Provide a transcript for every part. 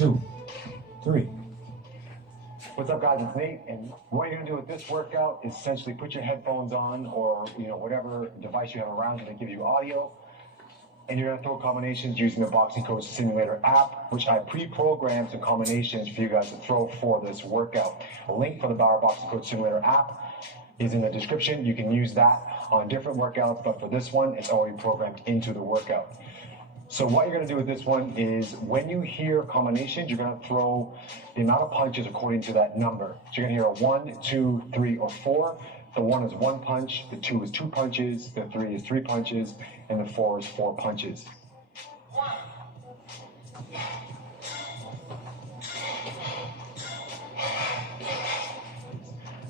2, 3. What's up, guys? It's Nate, and what you're gonna do with this workout is essentially put your headphones on, or whatever device you have around you that gives you audio, and you're gonna throw combinations using the Boxing Coach Simulator app, which I pre-programmed some combinations for you guys to throw for this workout. A link for the Boxing Coach Simulator app is in the description. You can use that on different workouts, but for this one, it's already programmed into the workout. So what you're going to do with this one is when you hear combinations, you're going to throw the amount of punches according to that number. So you're going to hear a 1, 2, 3, or 4. The 1 is 1 punch, the 2 is 2 punches, the 3 is 3 punches, and the 4 is 4 punches.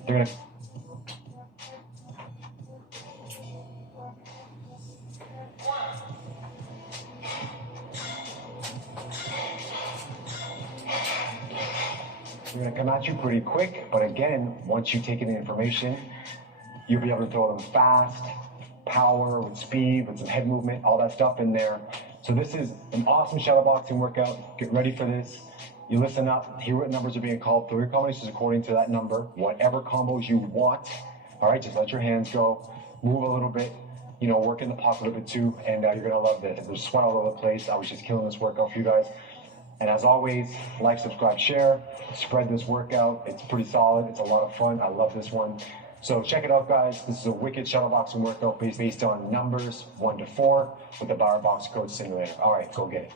They're going to They're going to come at you pretty quick, but again, once you take in the information, you'll be able to throw them fast, power, with speed, with some head movement, all that stuff in there. So this is an awesome shadowboxing workout. Get ready for this. You listen up, hear what numbers are being called, throw your combinations according to that number, whatever combos you want. All right, just let your hands go, move a little bit, work in the pocket a little bit too, and you're going to love this. There's sweat all over the place. I was just killing this workout for you guys. And as always, like, subscribe, share, spread this workout. It's pretty solid. It's a lot of fun. I love this one. So check it out, guys. This is a wicked shadowboxing workout based on numbers 1 to 4 with the Boxing Coach Simulator. All right, go get it.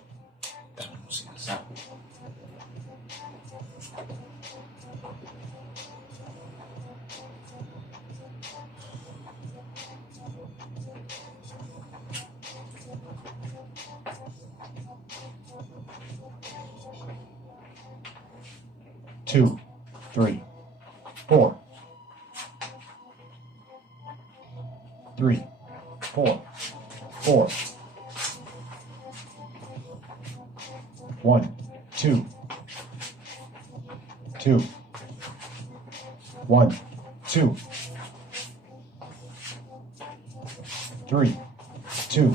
Two, 3, 4. 3, 4, 4. 1, 2, 2. 1, 2. 3, 2,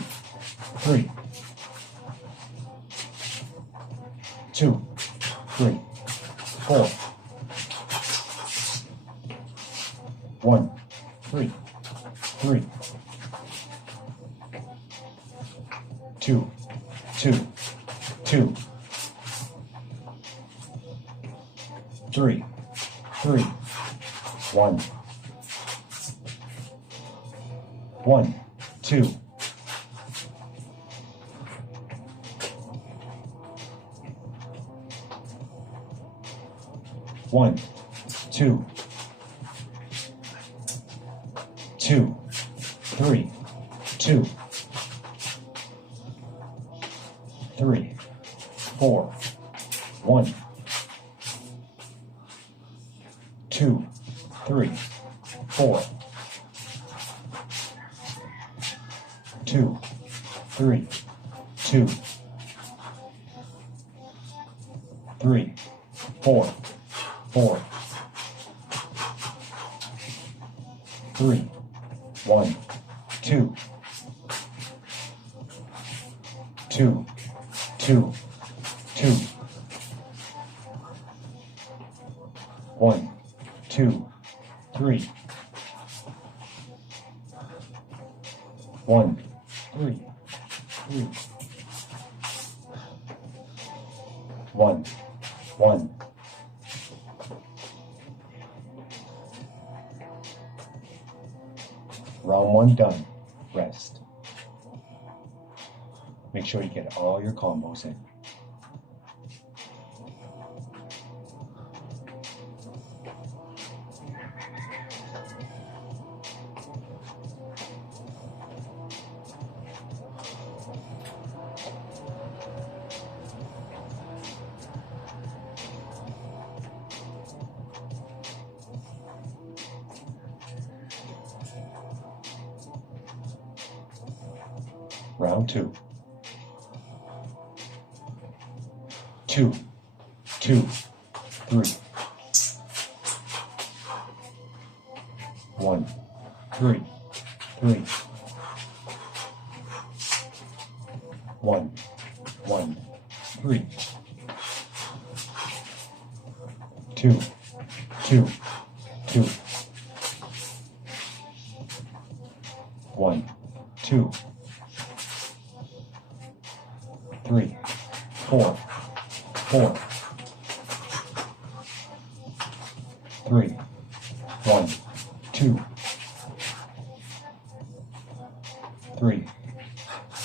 3. 2, 3. 4, 1, 3, 3, 2, 2, 2, 3, 3, 1, 1, 2, 1, 2, 2, 3, 2, 3, 4, 1, 2, 3, 4, 2, 3, 2, 3, 4, 4, 3, 1, 2, 2, 2, 2, 1, 2, 3, 1, 3, 3, 1, 1. Round 1 done. Rest. Make sure you get all your combos in. Round 2. 2, 2, 3. 1, 3, 3. 1, 1, 3. 2, 2, 2. 1, 2, 3, 4, 4, 3, 1, 2, 3,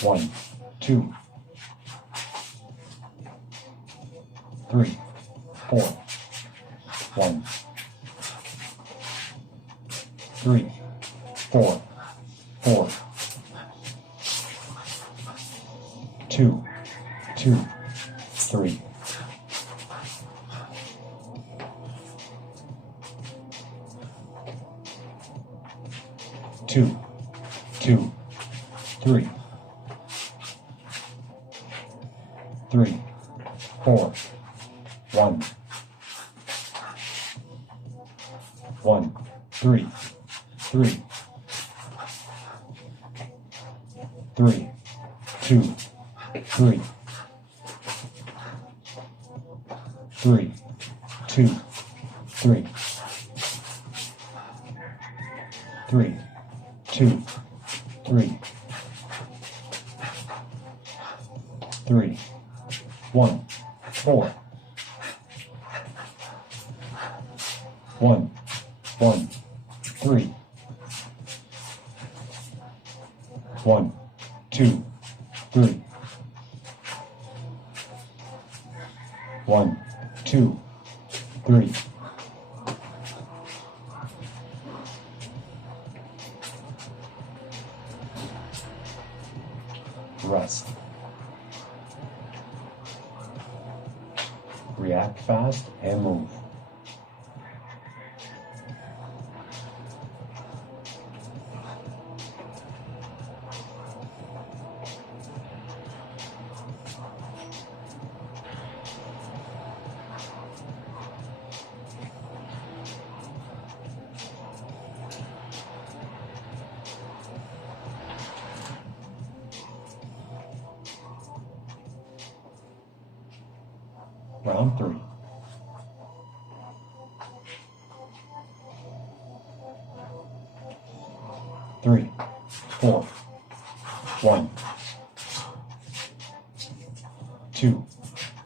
1, 2, 3, 4, 1, 3, 4, 4, 2, 2, 3. 2, 2, 3, 3, 4, 1, 1, 3, 3, 3, 2, 3, 3, 2, 3, 3, 2, 3, 3, 1, 4, 1, 1, 3, 1, 2, 3, 1, 2, 3. Rest. React fast and move. Round 3. Three, 4, 1, 2,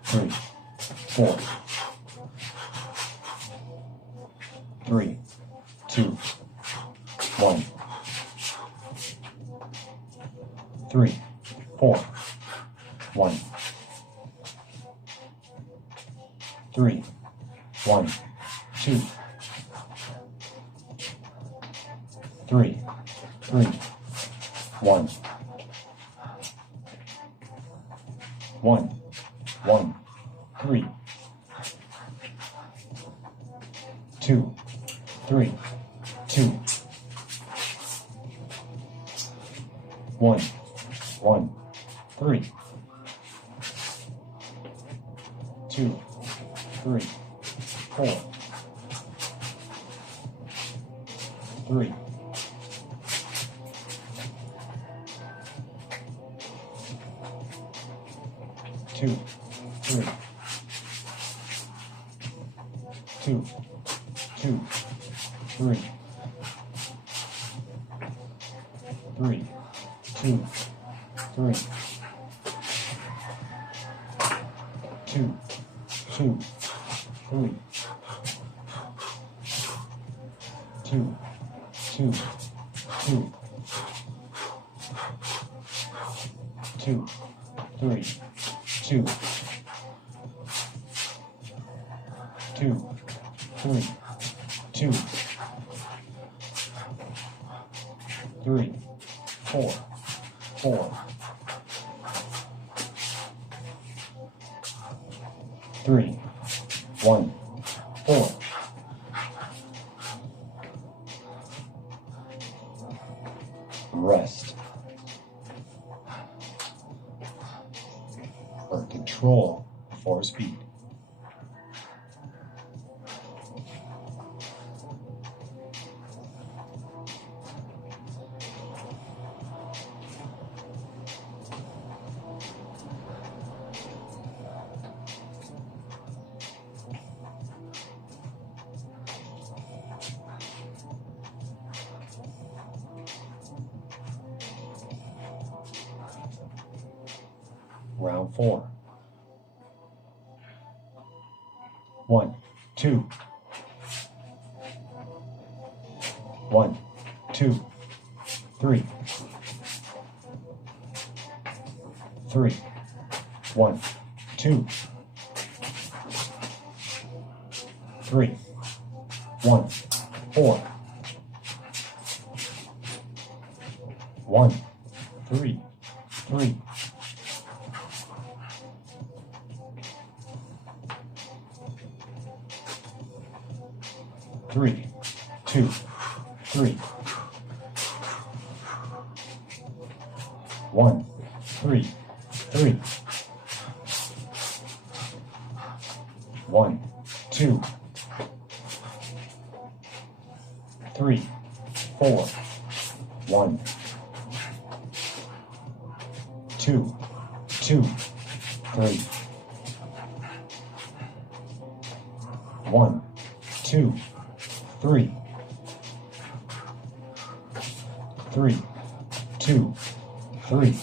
3, 4, 3, 2, 1, 3, 4, 1, 3, 1, 2, 3, 3, 1, 1, 1, 3, 2, 3, 2, 1, 1, 3, 2, 3, 4, 3, 2, 3, 2, 2, 3, 3, 2, 3, 2, 2, 3, 2, 2, 2, 2, 3, 2, 2, 3, 2, 3, 4, 4, 3, 1, 4. Rest. Or control before speed. Round 4. 1, 2. 1, 2, 3. 3, 1, 2. 3, 1, 4. 1, 3, 3. 3, 2, 3. 1, 3, 3. 1, 2, 3, 4. 1, 2, 2, 3. 1, 2, 3. 3, 2, 3.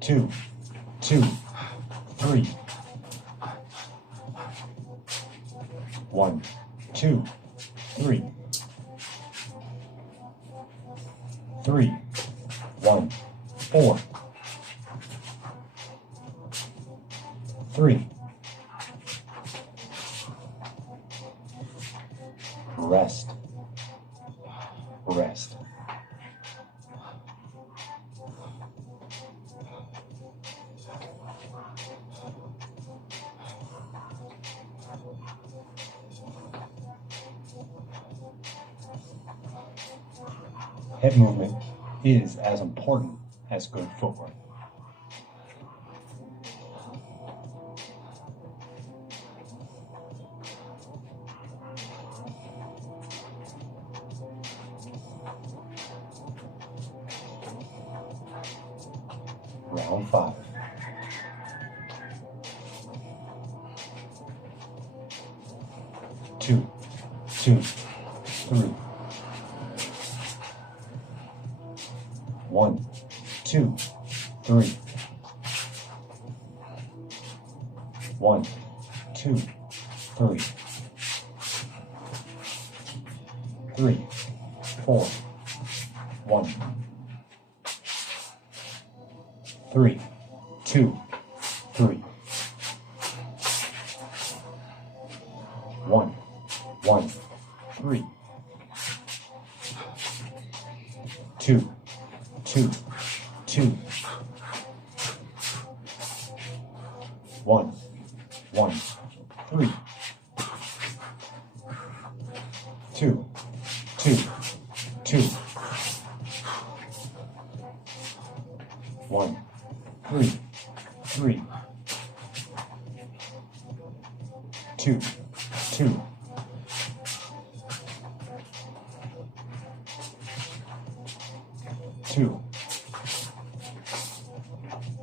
2, 2, 3. 1, 2, 3. 3, 1, 4. 3. Rest. Rest. Head movement is as important as good footwork. Round 5. 2, 2, 3. 1, 2, 3. 1, 2, 3. 3, 4. 1. 3, 2, 3. 1, 1, 3. 2, 2, 2. 1, 1, 3. 2, 2, 2. 1, 3, 3. 2, 2. 2,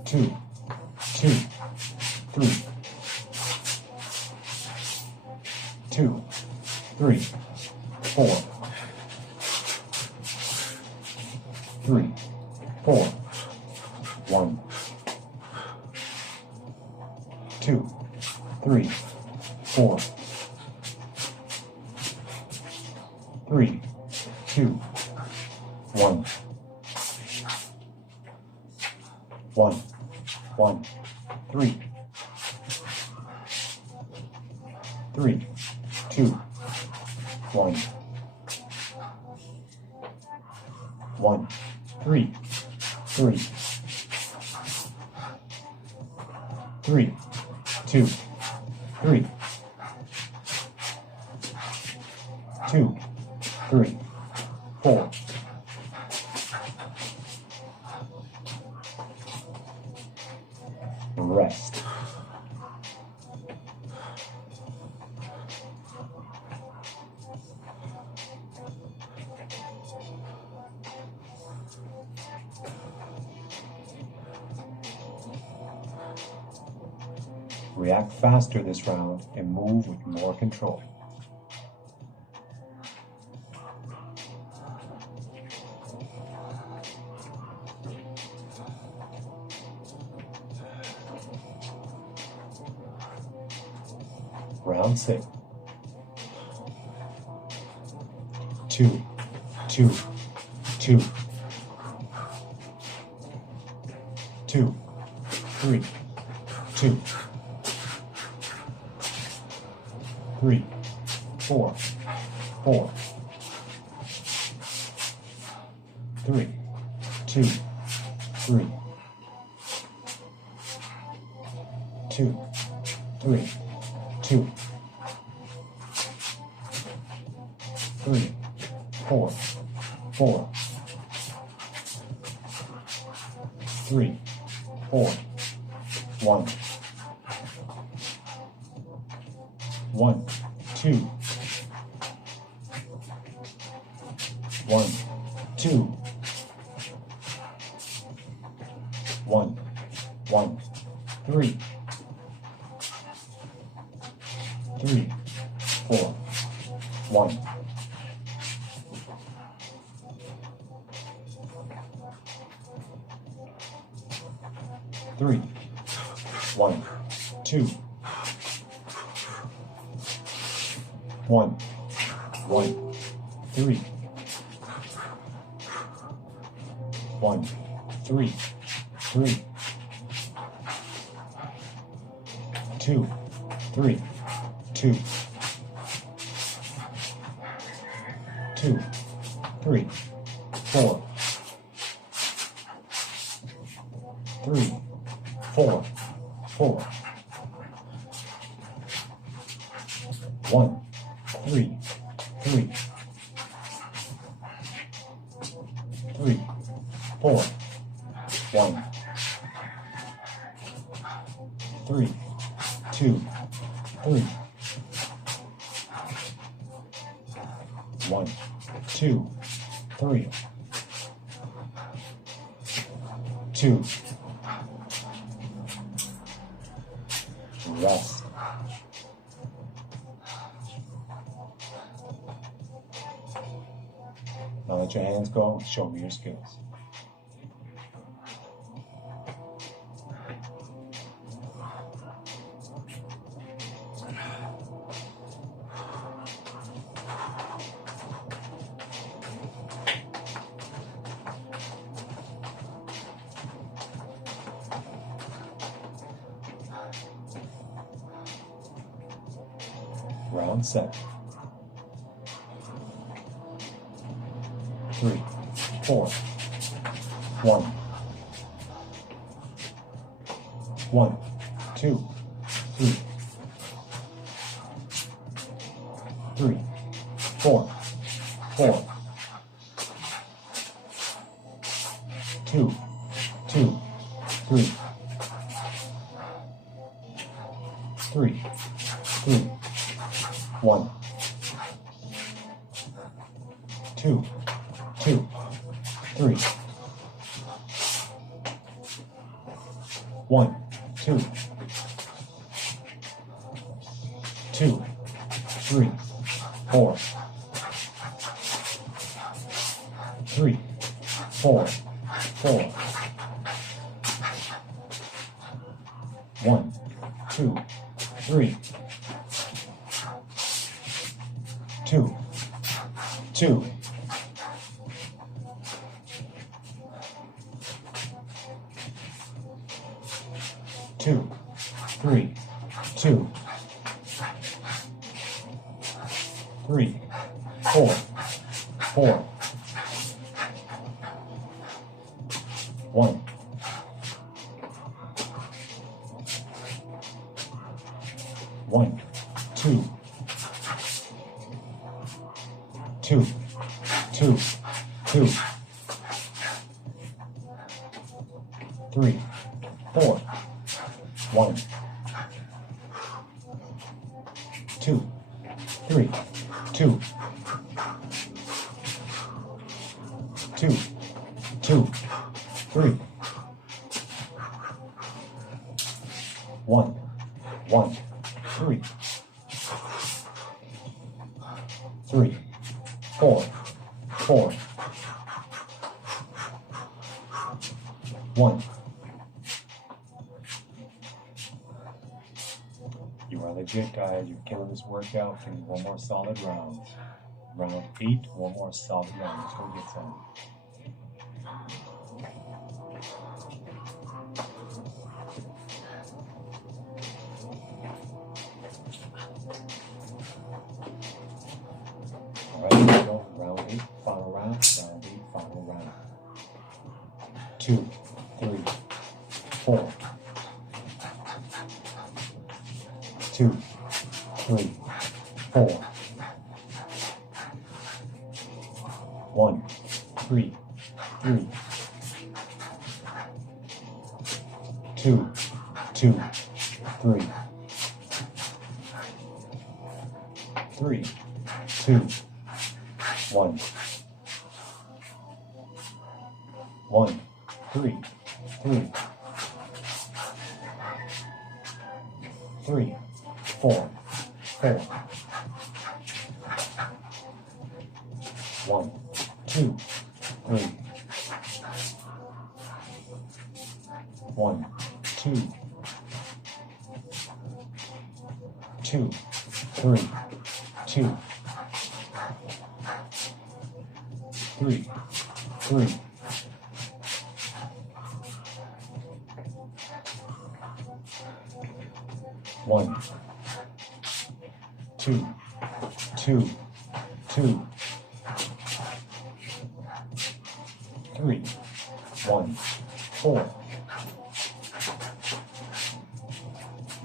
2, 2, 3. 2, 3, 4. 3, 4. 1, 2, 3, 4. 3, 2, 1. 1, 1, 3. 3, 2, 1. 1, 3, 3. 3, 2, 3. 2, 3, 4. Rest. React faster this round and move with more control. Round 6. 2, 2, 2, 2, 3, 2, 3, 4, 4, 3, 2, 3, 2, 3, 2, 3, 4, 4, 3, 4, 1, 1, 2, 1, 2, 1, 1, 3, 3, 4, 1, 3, 1, 2, 1, 1, 3, 1, 3, 3, 2, 3, 2, 2, 3, 4, 3, 4, 4, 1, 3, 3, 3, 4, 1, 3, 2, 3, 1, 2, 3, 2, rest. Now let your hands go, show me your skills. Round 7. 3, 4, 1, 1, 2, 3, 3, 4, 4, 2, 2, 3, 3, 3, 1, 2, 2, 3, 1, 2, 2, 3, 4, 3, 4, 4, 1, 2, 3, 2, 2, 2, 3, 2, 3, 4, 4, 1, 1, 2, 2, 2, 2, 3, 4, 1, 2, 3, 2, 2, 2, 3, 1, 1, 3, 3, 4, 4, 1. You are legit, guys. You're killing this workout. Give me one more solid round. Round 8, one more solid round. Let's go get some. Alright, here we go. Round 8, final round. Round 8, final round. 2, 3, 4. 2, 3, 4. 1, 3, 3. 2, 2, 3. 3, 2, 1. 1, 3, 3. 3, 4, 4. 1, 2, 3. 1, 2. 2, 3. 2. 3, 3. 1, 2, 2, 2. 3, 1, 4.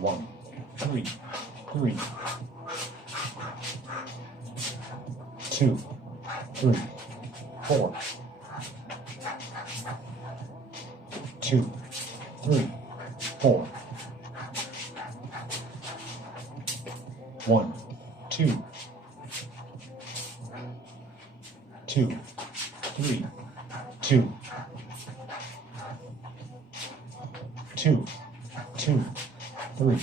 1, 3, 3. 2, 3, 4. 2, 3, 4. 1, 2. 2, 3. 2. 2, 2, 3.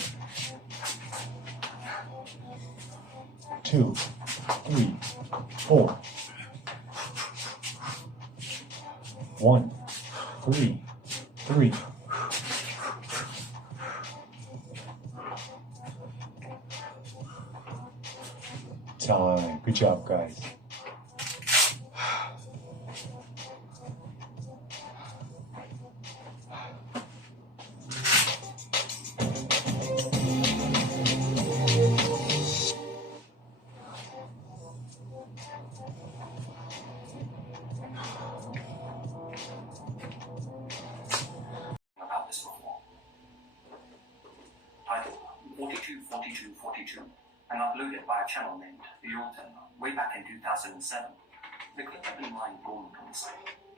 2, 3, 4. 1, 3, 3. Time. Good job, guys. About this before. Title 424242 and uploaded by a channel named Yulton way back in 2007. The clip had been lying dormant on the site,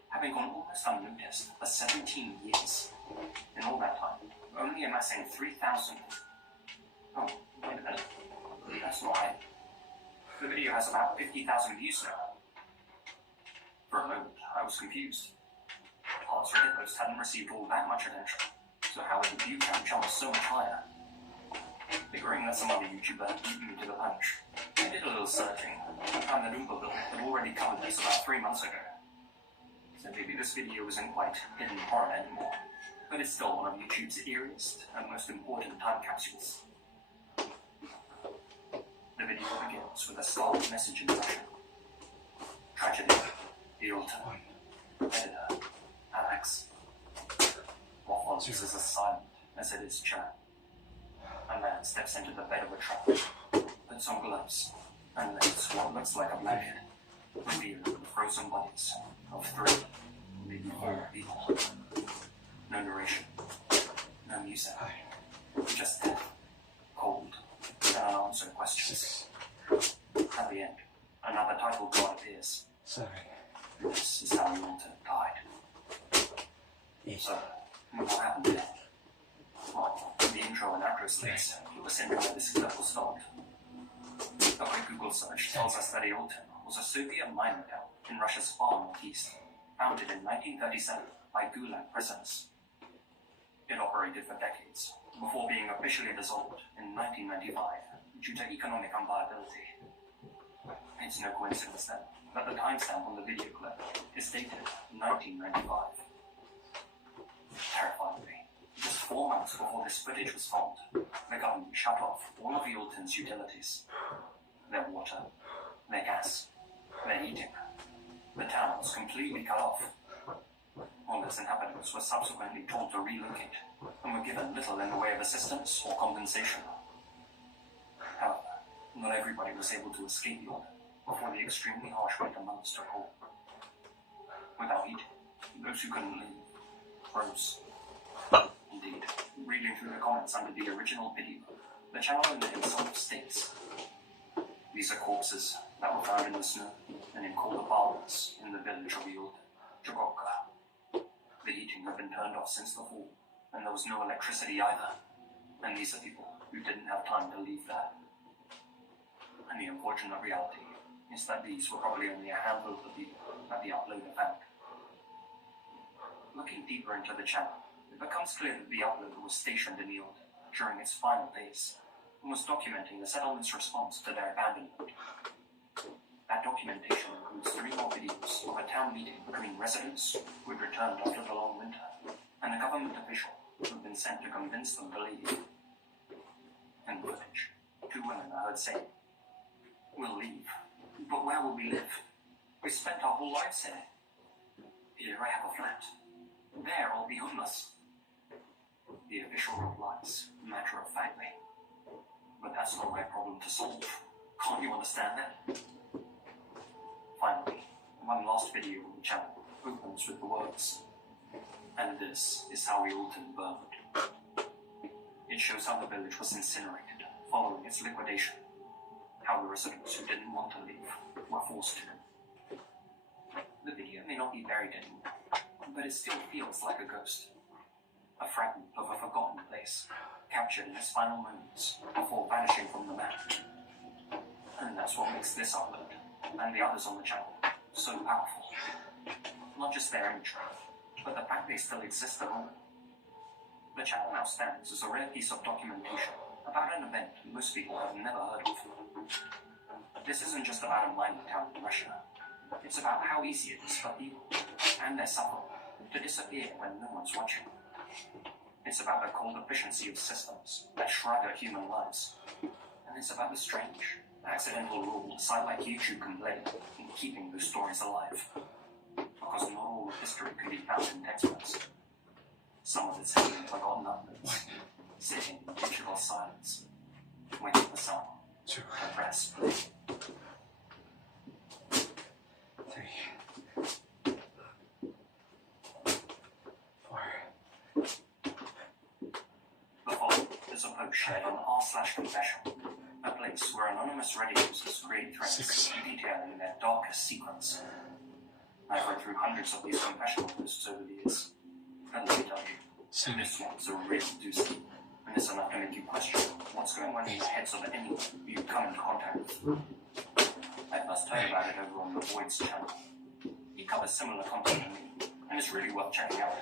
having gone almost unnoticed for 17 years. In all that time, only amassing 3,000. Oh, wait a minute. That's not right. The video has about 50,000 views now. For a moment, I was confused. Past Reddit posts hadn't received all that much attention, so how had the view count jumped so much higher? Figuring that some other YouTuber beat me to the punch, I did a little searching and found that Oompa had already covered this about 3 months ago. So maybe this video isn't quite hidden horror anymore, but it's still one of YouTube's eeriest and most important time capsules. The video begins with a stark message in Russian. Tragedy, the ultimate. Editor, Alex. What follows is as silent as it is chat. A man steps into the bed of a truck, puts on gloves, and lifts what looks like a blanket, revealing the frozen bodies of 3, maybe 4 people. No narration, no music, just death, cold, and unanswered questions. At the end, another title card appears. Sorry. This is how Walter died. So, what happened then? Well, the intro and outro states it was centered where this clip was filmed. A quick Google search tells us that Eolton was a Soviet mine lookout in Russia's far northeast, founded in 1937 by Gulag prisoners. It operated for decades, before being officially dissolved in 1995 due to economic unviability. It's no coincidence then that the timestamp on the video clip is dated 1995. Terrifyingly, just 4 months months before this footage was filmed, the government shut off all of Yulton's utilities. Their water, their gas, their heating. The town was completely cut off. All its inhabitants were subsequently told to relocate and were given little in the way of assistance or compensation. However, not everybody was able to escape the order before the extremely harsh winter months took hold. Without heat, those who couldn't leave froze. Indeed, reading through the comments under the original video, the channel omitted some states. These are corpses that were found in the snow and in cold apartments in the village of Chugoka. The heating had been turned off since the fall, and there was no electricity either. And these are people who didn't have time to leave there. And the unfortunate reality is that these were probably only a handful of the people that the uploader found. Looking deeper into the channel, it becomes clear that the uploader was stationed in the order during its final days and was documenting the settlement's response to their abandonment. That documentation includes 3 more videos of a town meeting between residents who had returned after the long winter and a government official who had been sent to convince them to leave. In the footage, 2 women are heard saying, "We'll leave, but where will we live? We spent our whole lives here. Here I have a flat. There I'll be homeless." The official replies, matter-of-factly, "But that's not my problem to solve. Can't you understand that?" Finally, one last video on the channel opens with the words, "And this is how Yulton burned." It shows how the village was incinerated following its liquidation, how the residents who didn't want to leave were forced to. The video may not be buried anymore, but it still feels like a ghost. A fragment of a forgotten place, captured in its final moments before vanishing from the map. And that's what makes this upload, and the others on the channel, so powerful. Not just their imagery, but the fact they still exist at all. The channel now stands as a rare piece of documentation about an event most people have never heard of. This isn't just about a mining town in Russia. It's about how easy it is for people, and their suffering, to disappear when no one's watching. It's about the cold efficiency of systems that shrug at human lives. And it's about the strange, accidental role a site like YouTube can play in keeping those stories alive. Because not all of history can be found in textbooks. Some of it's hidden in forgotten uploads, sitting in digital silence, waiting for someone to press play. 3, 4. The following is a post shared on r/confession, a place where anonymous Reddit users create threads 6. detailing their darkest secrets. I've read through hundreds of these confessional posts over the years, and let me tell you, 7. this one's a real doozy, and it's enough to make you question what's going on in the heads of anyone you come in contact with. I first heard about it over on the Void's channel. He covers similar content to me, and it's really worth checking out.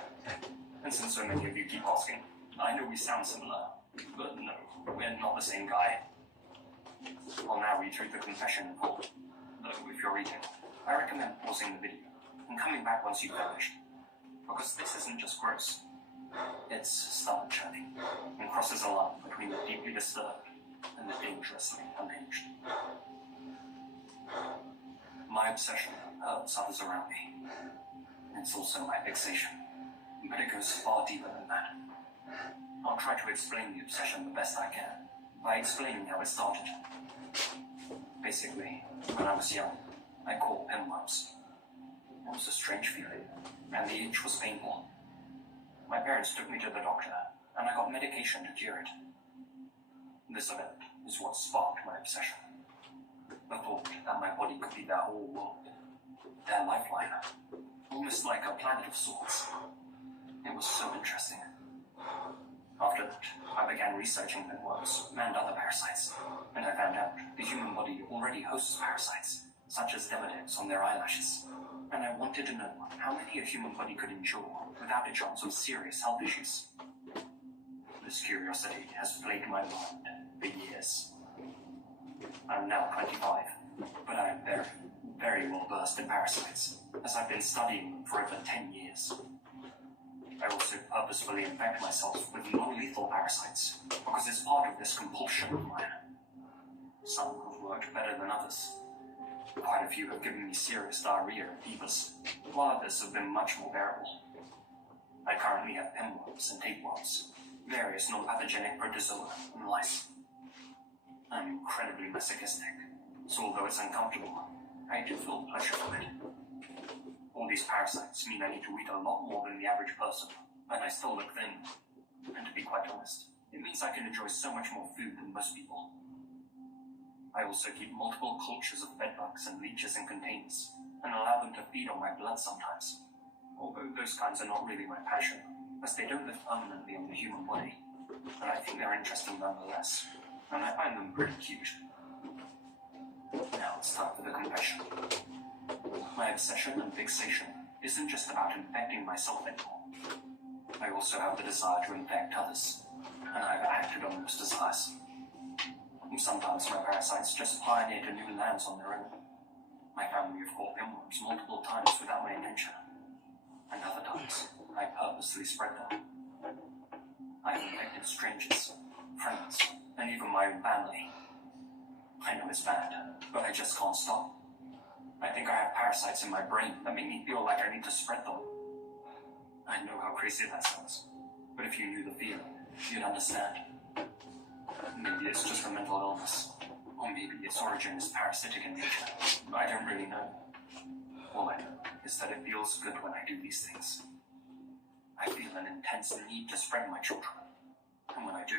And since so many of you keep asking, I know we sound similar, but no, we're not the same guy. I'll now read through the confession in full, though if you're reading, I recommend pausing the video and coming back once you've finished, because this isn't just gross. It's stomach-churning and crosses a line between the deeply disturbed and the dangerously unhinged. My obsession hurts others around me. It's also my fixation, but it goes far deeper than that. I'll try to explain the obsession the best I can by explaining how it started. Basically, when I was young, I caught pinworms. It was a strange feeling, and the itch was painful. My parents took me to the doctor, and I got medication to cure it. This event is what sparked my obsession. The thought that my body could be their whole world, their lifeline, almost like a planet of sorts. It was so interesting. After that, I began researching pinworms and other parasites, and I found out the human body already hosts parasites, such as demodex on their eyelashes. And I wanted to know how many a human body could endure without a chance of serious health issues. This curiosity has plagued my mind for years. I'm now 25, but I am very, very well versed in parasites, as I've been studying them for over 10 years. I also purposefully infect myself with non-lethal parasites because it's part of this compulsion of mine. Some have worked better than others. Quite a few have given me serious diarrhea and fevers, while others have been much more bearable. I currently have pinworms and tapeworms, various non-pathogenic protozoa, and lice. I'm incredibly masochistic, so although it's uncomfortable, I do feel pleasure from it. All these parasites mean I need to eat a lot more than the average person, and I still look thin. And to be quite honest, it means I can enjoy so much more food than most people. I also keep multiple cultures of bedbugs and leeches in containers, and allow them to feed on my blood sometimes. Although those kinds are not really my passion, as they don't live permanently in the human body, but I think they're interesting nonetheless, and I find them pretty cute. Now it's time for the confession. My obsession and fixation isn't just about infecting myself anymore. I also have the desire to infect others, and I've acted on those desires. Sometimes my parasites just pioneer to new lands on their own. My family have caught pinworms multiple times without my intention, and other times I purposely spread them. I've infected strangers, friends, and even my own family. I know it's bad, but I just can't stop. I think I have parasites in my brain that make me feel like I need to spread them. I know how crazy that sounds, but if you knew the feeling, you'd understand. Maybe it's just a mental illness, or maybe its origin is parasitic in nature. I don't really know. All I know is that it feels good when I do these things. I feel an intense need to spread my children, and when I do,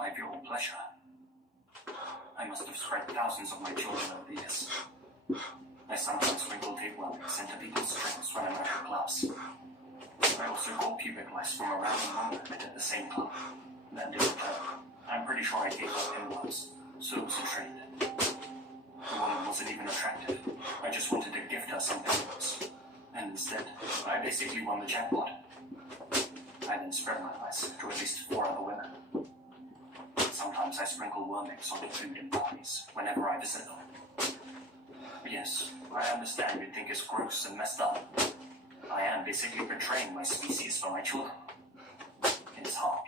I feel pleasure. I must have spread thousands of my children over the years. I sometimes sprinkle tapeworms into people's drinks when I'm at the clubs. I also caught pubic lice from around the moment at the same club. Then did return. I'm pretty sure I gave up pinworms, so it was a trade. The woman wasn't even attractive. I just wanted to gift her some pinworms. And instead, I basically won the jackpot. I then spread my lice to at least 4 other women. Sometimes I sprinkle worm eggs on the food in parties whenever I visit them. Yes, I understand you'd think it's gross and messed up. I am basically betraying my species for my children. It is hard.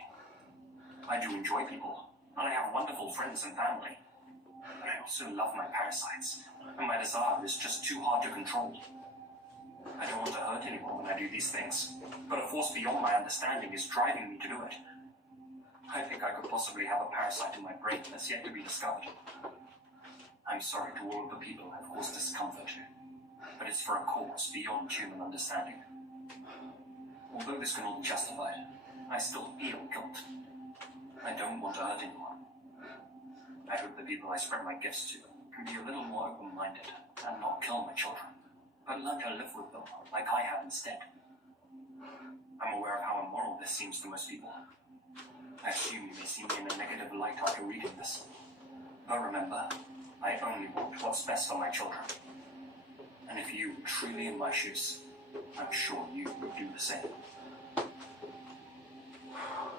I do enjoy people, and I have wonderful friends and family. But I also love my parasites, and my desire is just too hard to control. I don't want to hurt anyone when I do these things, but a force beyond my understanding is driving me to do it. I think I could possibly have a parasite in my brain that's yet to be discovered. I'm sorry to all of the people I've caused discomfort, but it's for a cause beyond human understanding. Although this can all be justified, I still feel guilt. I don't want to hurt anyone. I hope the people I spread my gifts to can be a little more open-minded and not kill my children, but learn to live with them like I have instead. I'm aware of how immoral this seems to most people. I assume you may see me in a negative light after reading this. But remember, I only want what's best for my children. And if you were truly in my shoes, I'm sure you would do the same.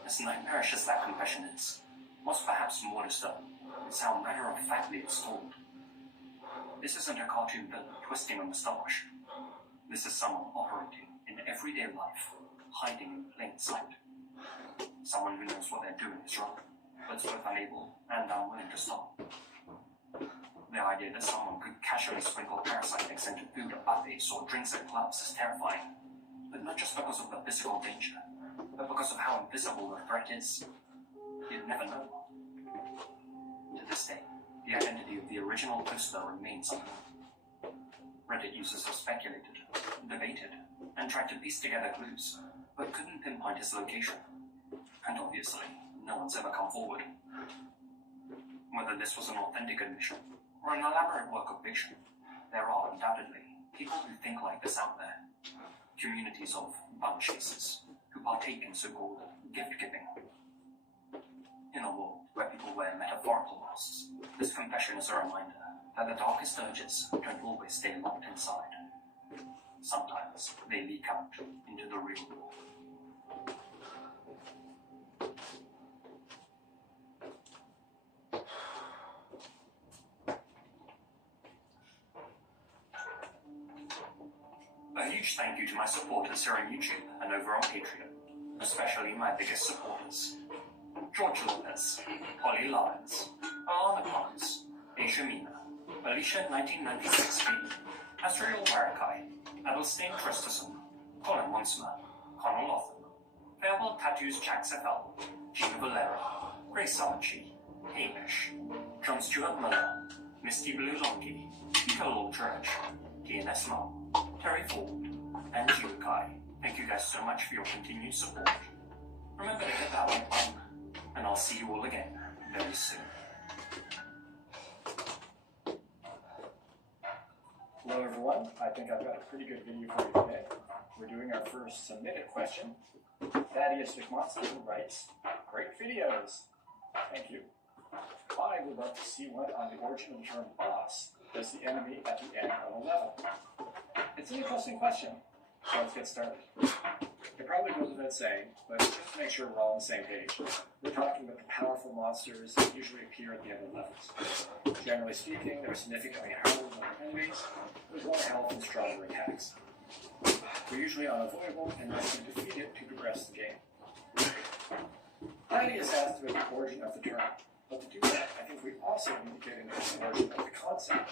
As nightmarish as that confession is, what's perhaps more disturbing is how matter-of-factly it's told. This isn't a cartoon villain twisting a moustache. This is someone operating in everyday life, hiding in plain sight. Someone who knows what they're doing is wrong, but is both unable and unwilling to stop. The idea that someone could casually sprinkle parasite eggs into food at buffets or drinks at clubs is terrifying, but not just because of the physical danger, but because of how invisible the threat is. You'd never know. To this day, the identity of the original poster remains unknown. Reddit users have speculated, debated, and tried to piece together clues, but couldn't pinpoint his location. And obviously, no one's ever come forward. Whether this was an authentic admission or an elaborate work of fiction, there are undoubtedly people who think like this out there. Communities of bug chasers who partake in so-called gift-giving. In a world where people wear metaphorical masks, this confession is a reminder that the darkest urges don't always stay locked inside. Sometimes they leak out into the real world. A huge thank you to my supporters here on YouTube and over on Patreon. especially my biggest supporters: George Lopez, Ollie Lawrence, Alana Collins, Asia Mina, Alicia 1996B, Asriel Warakai, Adelstein Christensen, Colin Winsmer, Connor Lotham, Farewell Tattoos Jack FL, Gina Valera, Grace Salanchi, Hamish, John Stuart Miller, Misty Blue Longy, Nicole Church, DNS Mom, Terry Ford, and Syuki. Thank you guys so much for your continued support. Remember to hit that like button, and I'll see you all again very soon. Hello everyone, I think I've got a pretty good video for you today. We're doing our first submitted question. Thaddeus McMonster writes, "Great videos. Thank you. I would love to see one on the origin of the term boss as the enemy at the end of a level." It's an interesting question, so let's get started. It probably goes without saying, but just to make sure we're all on the same page, we're talking about the powerful monsters that usually appear at the end of levels. Generally speaking, they're significantly harder than other enemies, with more health and stronger attacks. They're usually unavoidable and must be defeated to progress the game. Heidi has asked about the origin of the term, but to do that, I think we also need to get into the origin of the concept.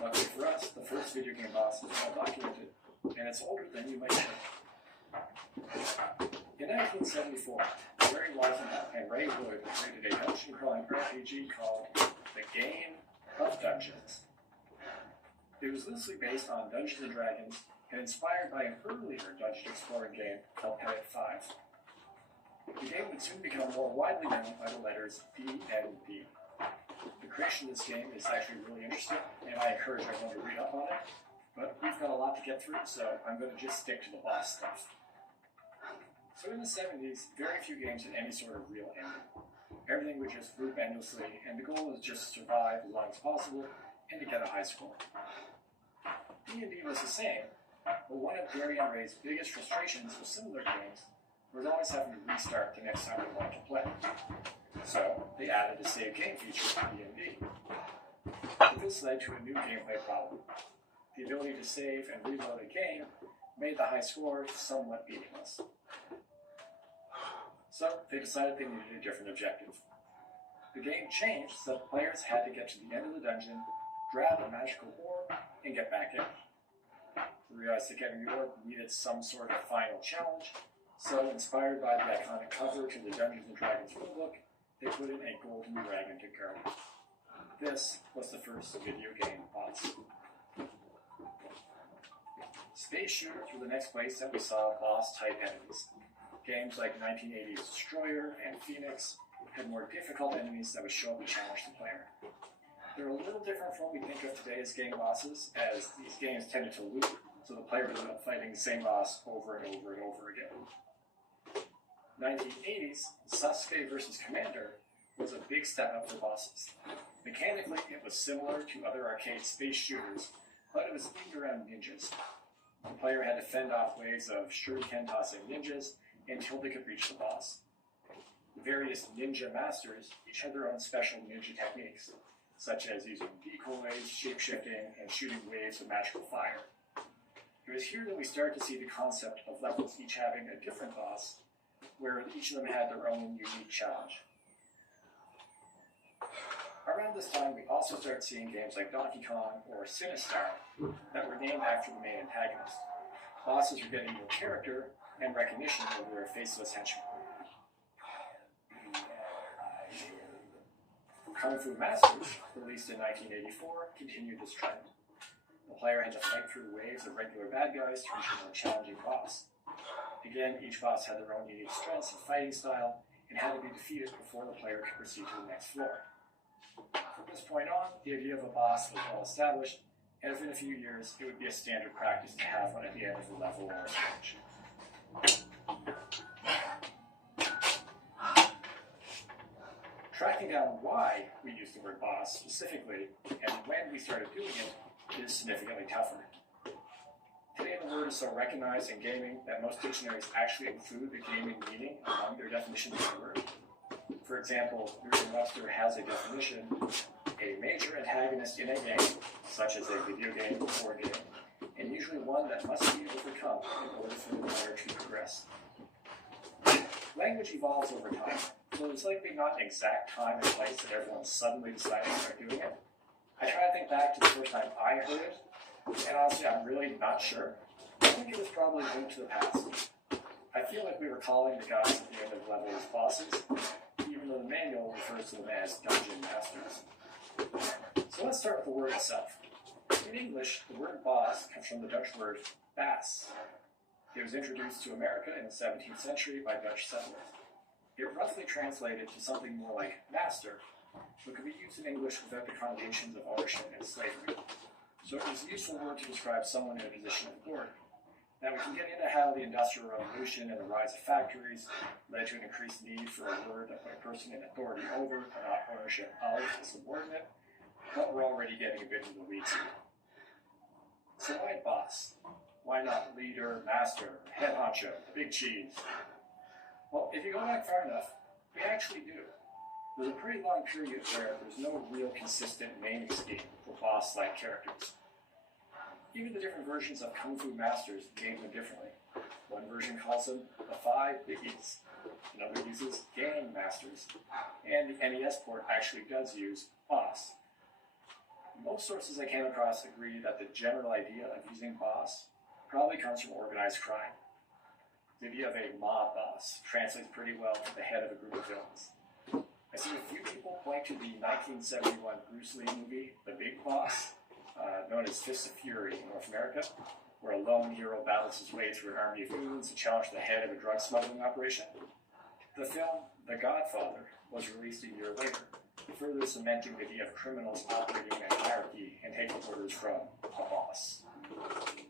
Luckily for us, the first video game boss is well documented, and it's older than you might think. In 1974, Larry Weisenbach and Ray Wood created a dungeon-crawling RPG called The Game of Dungeons. It was loosely based on Dungeons & Dragons and inspired by an earlier dungeon exploring game called Panic 5. The game would soon become more widely known by the letters D&D. The creation of this game is actually really interesting, and I encourage everyone to read up on it, but we've got a lot to get through, so I'm going to just stick to the boss stuff. So in the 70s, very few games had any sort of real ending. Everything would just loop endlessly, and the goal was just to survive as long as possible and to get a high score. D&D was the same, but one of Gary and Ray's biggest frustrations with similar games was always having to restart the next time they wanted to play. So they added a save game feature to D&D. But this led to a new gameplay problem. The ability to save and reload a game made the high score somewhat meaningless. So they decided they needed a different objective. The game changed so that players had to get to the end of the dungeon, grab a magical orb, and get back in. They realized that getting the orb needed some sort of final challenge, so inspired by the iconic cover to the Dungeons & Dragons rulebook, they put in a golden dragon to guard. This was the first video game boss. Space shooters were the next place that we saw boss-type enemies. Games like 1980's Destroyer and Phoenix had more difficult enemies that would show up and challenge the player. They're a little different from what we think of today as game bosses, as these games tended to loop, so the player would end up fighting the same boss over and over and over again. 1980's Sasuke vs. Commander was a big step up for bosses. Mechanically, it was similar to other arcade space shooters, but it was themed around ninjas. The player had to fend off waves of shuriken-tossing ninjas until they could reach the boss. The various ninja masters each had their own special ninja techniques, such as using decoys, shape-shifting, and shooting waves of magical fire. It was here that we started to see the concept of levels each having a different boss, where each of them had their own unique challenge. Around this time, we also started seeing games like Donkey Kong or Sinistar that were named after the main antagonist. Bosses were getting more character and recognition over their faceless henchmen. Kung Fu Masters, released in 1984, continued this trend. The player had to fight through waves of regular bad guys to reach a more challenging boss. Again, each boss had their own unique strengths and fighting style, and had to be defeated before the player could proceed to the next floor. From this point on, the idea of a boss was well established, and within a few years, it would be a standard practice to have one at the end of the level or stage. Tracking down why we use the word boss specifically, and when we started doing it, is significantly tougher. Today the word is so recognized in gaming that most dictionaries actually include the gaming meaning among their definitions of the word. For example, Merriam-Webster has a definition: a major antagonist in a game, such as a video game or game, and usually one that must be overcome in order for the player to progress. language evolves over time, so there's likely not an exact time and place that everyone suddenly decided to start doing it. I try to think back to the first time I heard it, and honestly, I'm really not sure. I think it was probably linked to the past. I feel like we were calling the guys at the end of the level as bosses, even though the manual refers to them as dungeon masters. So let's start with the word itself. In English, the word boss comes from the Dutch word baas. It was introduced to America in the 17th century by Dutch settlers. It roughly translated to something more like master, but could be used in English without the connotations of ownership and slavery. So it was a useful word to describe someone in a position of authority. Now we can get into how the Industrial Revolution and the rise of factories led to an increased need for a word that put a person in authority over, but not ownership of, the subordinate, but we're already getting a bit into the weeds here. So why boss? Why not leader, master, head honcho, big cheese? Well, if you go back far enough, we actually do. There's a pretty long period where there's no real consistent naming scheme for boss-like characters. Even the different versions of Kung Fu Masters name them differently. One version calls them the Five Biggies. Another uses Gang Masters. And the NES port actually does use boss. Most sources I came across agree that the general idea of using boss probably comes from organized crime. The idea of a mob boss translates pretty well to the head of a group of villains. I see a few people point to the 1971 Bruce Lee movie, The Big Boss, known as Fists of Fury in North America, where a lone hero battles his way through an army of goons to challenge the head of a drug smuggling operation. The film The Godfather was released a year later, further cementing the idea of criminals operating in a hierarchy and taking orders from a boss.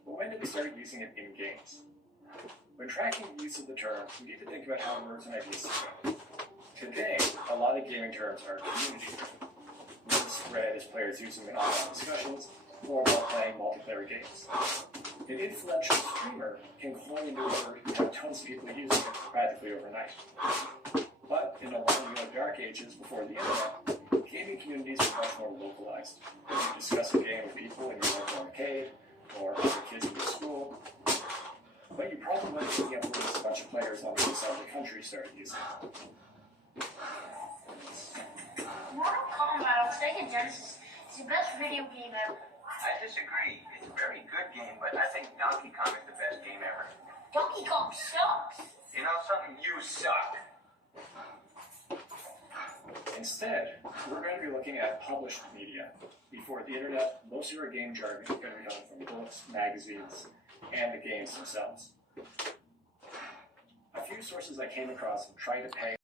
But when did we start using it in games? When tracking the use of the term, we need to think about how words and ideas spread. Today, a lot of gaming terms are community-driven. Words spread as players use them in online discussions or while playing multiplayer games. An influential streamer can coin a new word and have tons of people using it practically overnight. But in the long dark ages before the internet, gaming communities were much more localized. You discuss a game with people in your local arcade or other kids in your school, but you probably wouldn't picking up words a bunch of players on the other side of the country started using. Mortal Kombat Sega Genesis is the best video game ever. I disagree. It's a very good game, but I think Donkey Kong is the best game ever. Donkey Kong sucks. You know something? You suck. Instead, we're going to be looking at published media. Before the internet, most of our game jargon is going to be coming from books, magazines, and the games themselves. A few sources I came across try to pay